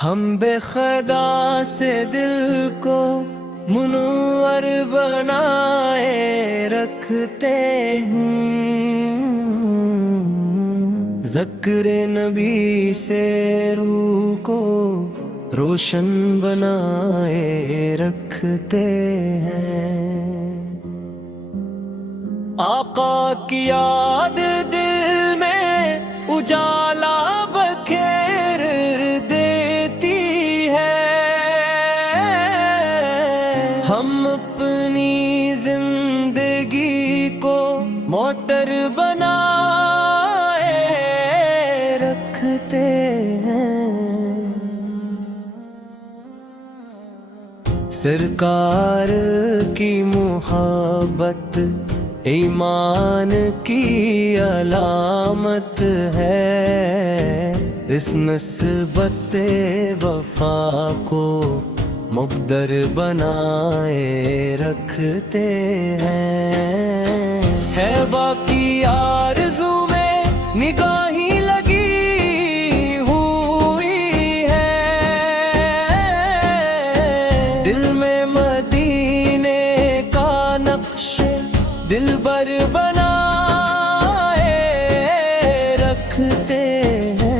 ہم بے خدا سے دل کو منور بنائے رکھتے ہیں، ذکر نبی سے روح کو روشن بنائے رکھتے ہیں۔ آقا کی یاد دل میں اجالا بکھیر دیتی ہے، ہم اپنی زندگی کو معطر بنائے رکھتے ہیں۔ سرکار کی محبت ایمان کی علامت ہے، اس نسبت وفا کو مقدر بنائے رکھتے ہیں۔ ہے باقی آرزو میں نگاہیں لگی ہوئی ہے، دل میں مدینے کا نقش دل بر بنائے رکھتے ہیں۔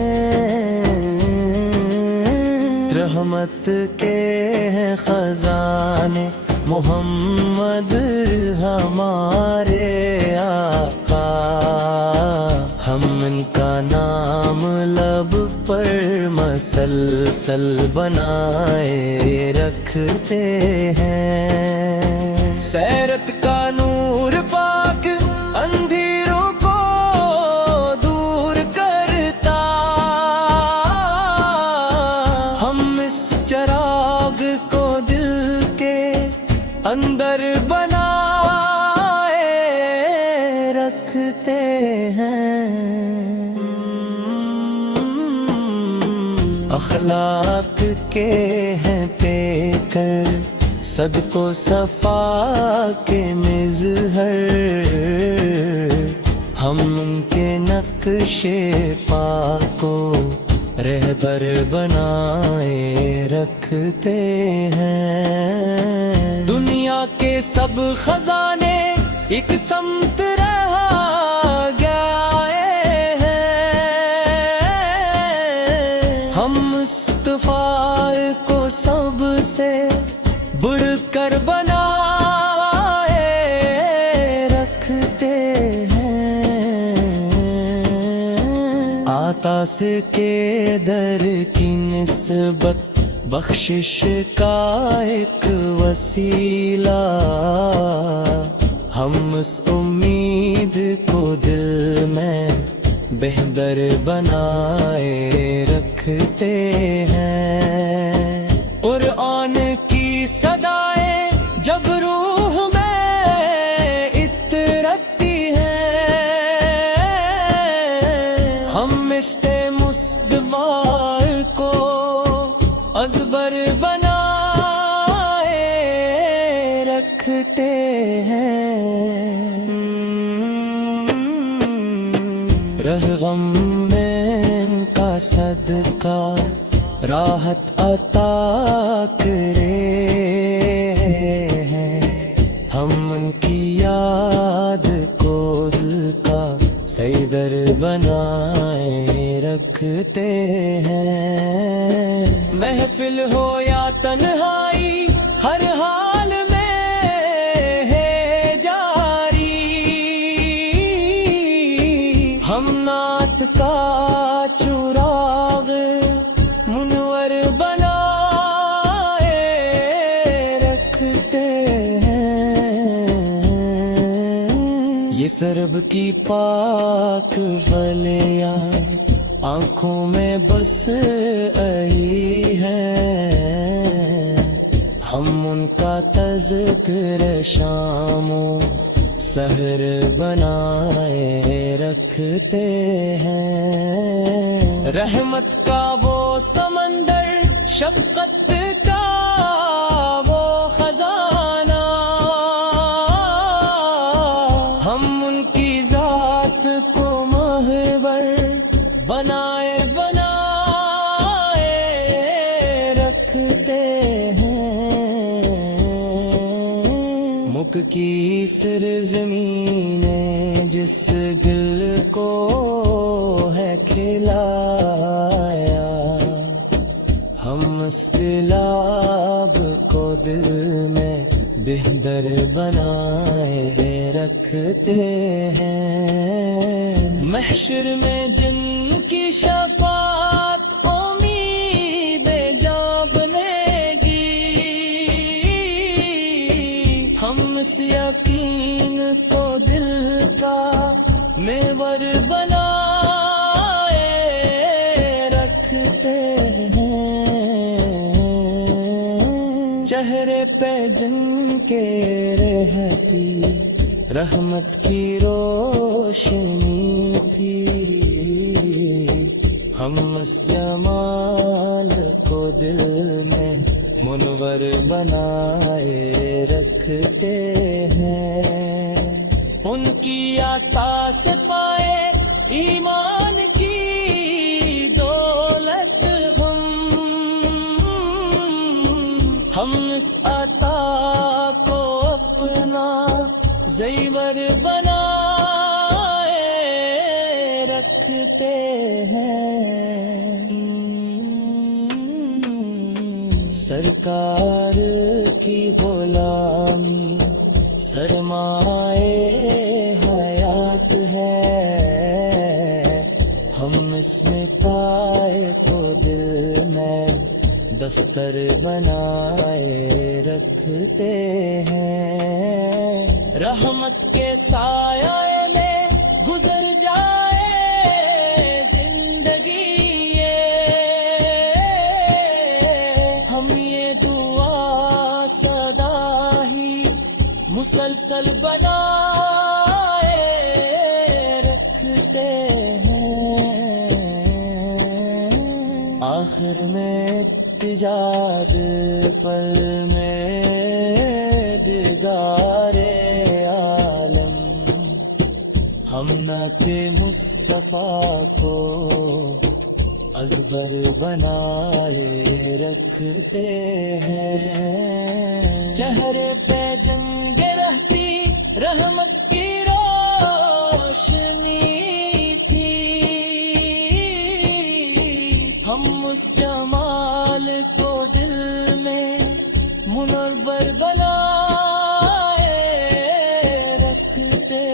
رحمت کے ہیں خزانے محمد ہمارے آقا، ہم ان کا نام لب پر مسلسل بنائے رکھتے ہیں۔ سیرت کا نور پاک اندھیروں کو دور کرتا، ہم اس چراغ کو دل کے اندر بنائے رکھتے ہیں۔ اخلاق کے ہیں پیکر صدق و صفا کے مظہر، ہم ان کے نقش پا کو رہبر بنائے رکھتے ہیں۔ دنیا کے سب خزانے ایک سمت رہا گئے ہیں، ہم مصطفیٰ کو سب سے بڑھ کر بنائے رکھتے ہیں۔ آتا سے کے در کی نسبت بخشش کا ایک وسیلہ، ہم اس امید کو دل میں بہتر بنائے رکھتے ہیں۔ قرآن کی صدائیں جب روح میں اترتی ہیں، ہم مشت مصطفیٰ کو ازبر بنائے رکھتے ہیں۔ رہ غم میں ان کا صدقہ راحت عطا کرے ہیں، ہم ان کی یاد کو دل کا سیدر بنائے رکھتے ہیں۔ محفل ہو یا تنہائی ہر حال میں ہے جاری، ہم نعت کا چراغ منور بنائے رکھتے ہیں۔ یہ سرب کی پاک فلیاں آنکھوں میں بس آئی ہے، ہم ان کا تذکر شام و سحر بنائے رکھتے ہیں۔ رحمت کا وہ سمندر، شفقت کا وہ خزانہ، ہم ان کی ذات کو محور بنائے شوق کی سرزمین جس گل کو ہے کھلایا، ہم اسکلاب کو دل میں بہتر بنائے رکھتے ہیں، محشر میں جن کی شفاعت امید جاں بنے گی، ہم اس یقین کو دل کا محور بنائے رکھتے ہیں، چہرے پہ جن کے رہتی رحمت کی روشنی تھی، ہم اس جمال کو دل میں منور بنائے رکھتے ہیں، ان کی عطا سے پائے ایمان کی دولت ہم اس عطا کو اپنا زیور بنائے رکھتے ہیں، سرکار کی غلامی سرمائے حیات ہے، ہم اس میں پائے کو دل میں دفتر بنائے رکھتے ہیں، رحمت کے سایہ میں گزر جائے زندگی ہم یہ دعا صدا ہی مسلسل بنائے رکھتے ہیں، آخر میں تجاد پل میں دیدار عالم، ہم نعت مصطفیٰ کو ازبر بنائے رکھتے ہیں، چہرے پہ جنگ رہتی رحمت کی روشنی تھی، ہم اس جمال کو دل میں منور بنائے رکھتے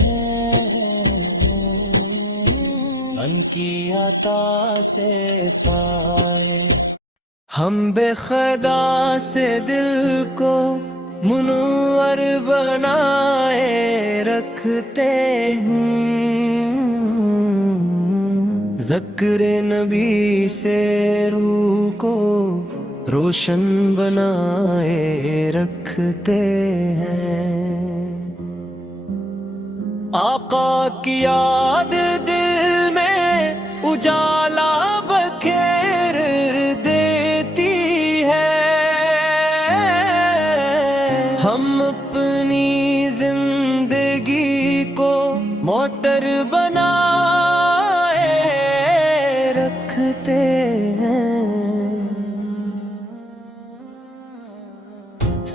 ہیں، ان کی عطا سے پائے ہم بے خدا سے دل کو منور بنائے رکھتے ہیں، ذکر نبی سے روح کو روشن بنائے رکھتے ہیں، آقا کی یاد دل میں اجالا بکھیر دیتی ہے، ہم اپنی زندگی کو معطر بنائے رکھتے ہیں،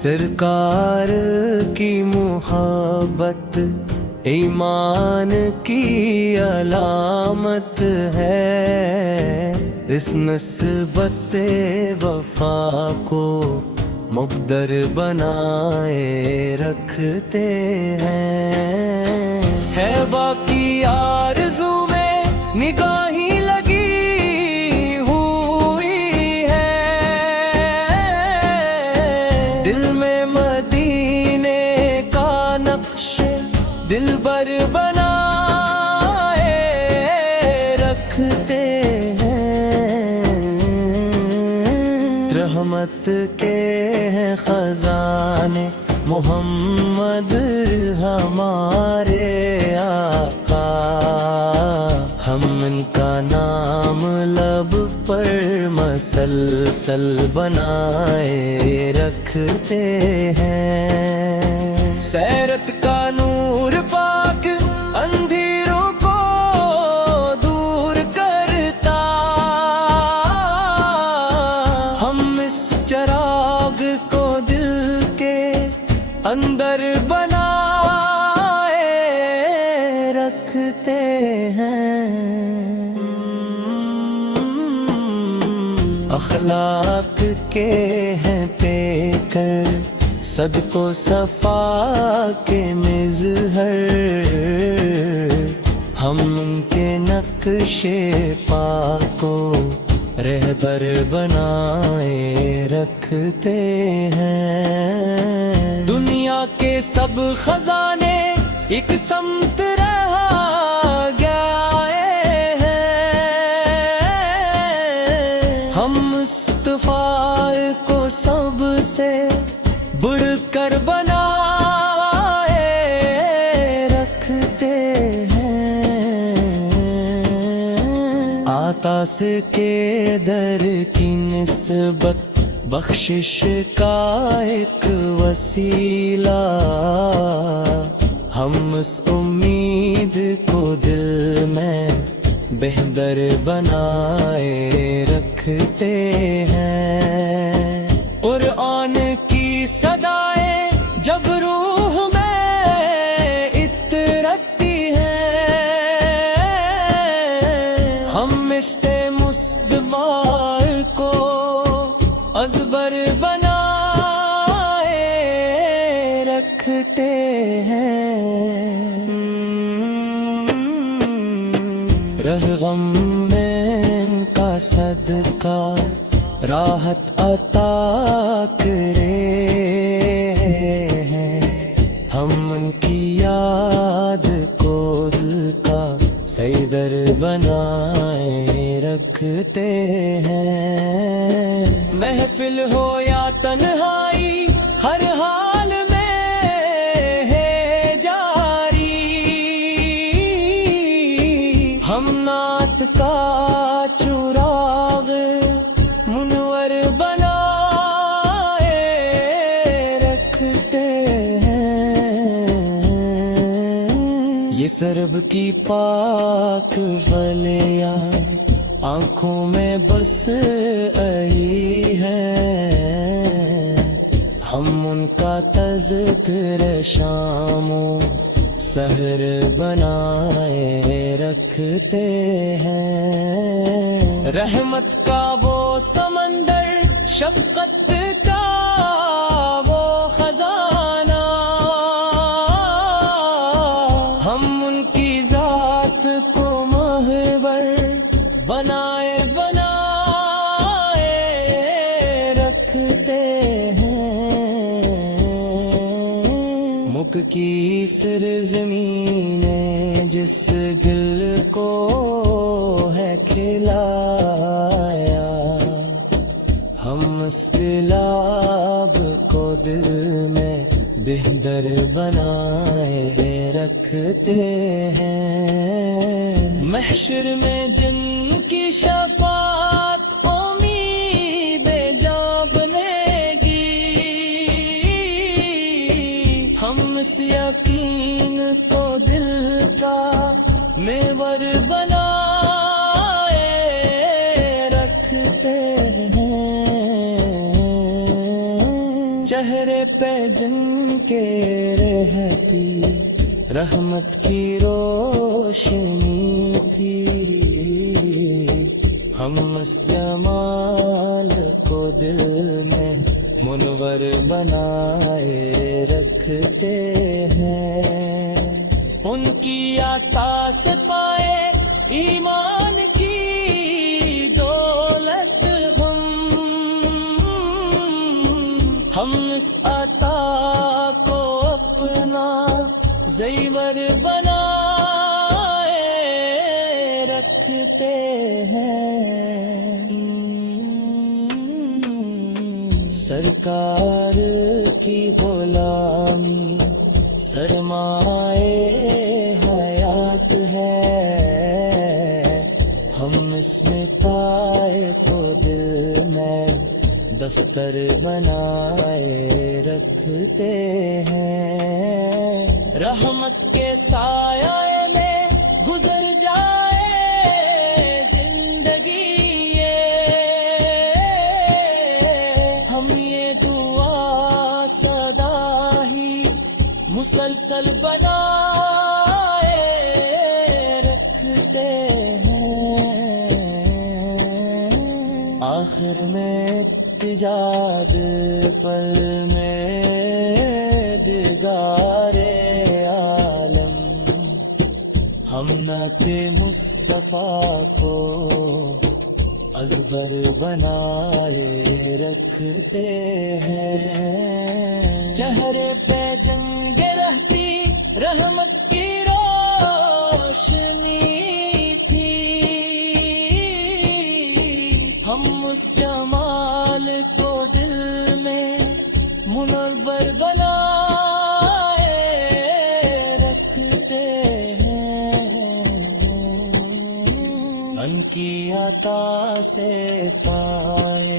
سرکار کی محبت ایمان کی علامت ہے، اس نسبت وفا کو مقدر بنائے رکھتے ہیں، ہے باقی آرزو میں نگاہیں لگی ہوئی ہے، دل میں مدینے کا نقش دل بر بنائے رکھتے ہیں، رحمت کے ہیں خزانے محمد ہمارے آقا، ہم ان کا نام لب پر مسلسل بنائے رکھتے ہیں، سیرت کا نور پاک اندھیروں کو دور کرتا، ہم اس چراغ کو دل کے اندر رہبر بنائے رکھتے ہیں، اخلاق کے ہیں پیکر صدق و صفا کے مظہر، ہم ان کے نقش پا کو رہبر بنائے رکھتے ہیں۔ دنیا کے سب خزانے ایک سمت رہا گئے ہیں، ہم مصطفیٰ کو سب سے بڑھ کر بنائے رکھتے ہیں، عطاء کے در کی نسبت بخشش کا ایک وسیلہ، ہم اس امید کو دل میں بہتر بنائے رکھتے ہیں۔ قرآن کی صدائیں جب روح میں اترتی ہیں، ہم عشق مصطفیٰ کو ازبر بنائے رکھتے ہیں۔ رہگم میں ان کا صدقہ راحت عطا کرے ہیں، ہم ان کی یاد کو دل کا سیدر بنائے رکھتے ہیں۔ محفل ہو یا تنہائی ہر حال میں ہے جاری، ہم نعت کا چراغ منور بنائے رکھتے ہیں۔ یہ سرب کی پاک ولیاں آنکھوں میں بس آئی ہے، ہم ان کا تذکر شام و سحر بنائے رکھتے ہیں۔ رحمت کا وہ سمندر، شفقت کا وہ خزانہ، ہم ان کی ذات کو محور بنائے رکھتے ہیں۔ مک کی سرزمین نے جس گل کو ہے کھلایا، ہم اس گلاب کو دل میں بہتر بنائے رکھتے ہیں۔ محشر میں جن کی شفاعت امید جاں بنے گی، ہم اس یقین کو دل کا محور بنائے رکھتے ہیں۔ چہرے پہ جن کے رہتی رحمت کی روشنی تھی، ہم اس جمال کو دل میں منور بنائے رکھتے ہیں۔ ان کی عطا سے پائے ایمان کی دولت ہم اس عطا کو اپنا زیور بنائے رکھتے ہیں۔ سرکار کی غلامی سرمائے حیات ہے، ہم اس میں پائے کو دل میں دفتر بنائے رکھتے ہیں۔ رحمت کے سایہ میں گزر جائے زندگی یہ، ہم یہ دعا صدا ہی مسلسل بنائے رکھتے ہیں، آخر میں تجاد پل میں دگار عالم ہم نعت مصطفیٰ کو ازبر بنائے رکھتے ہیں، چہرے پہ جنگ رہتی رحمت کی روشنی تھی، ہم اس جمال کو دل میں منور بنائے رکھتے ہیں، ان کی عطا سے پائے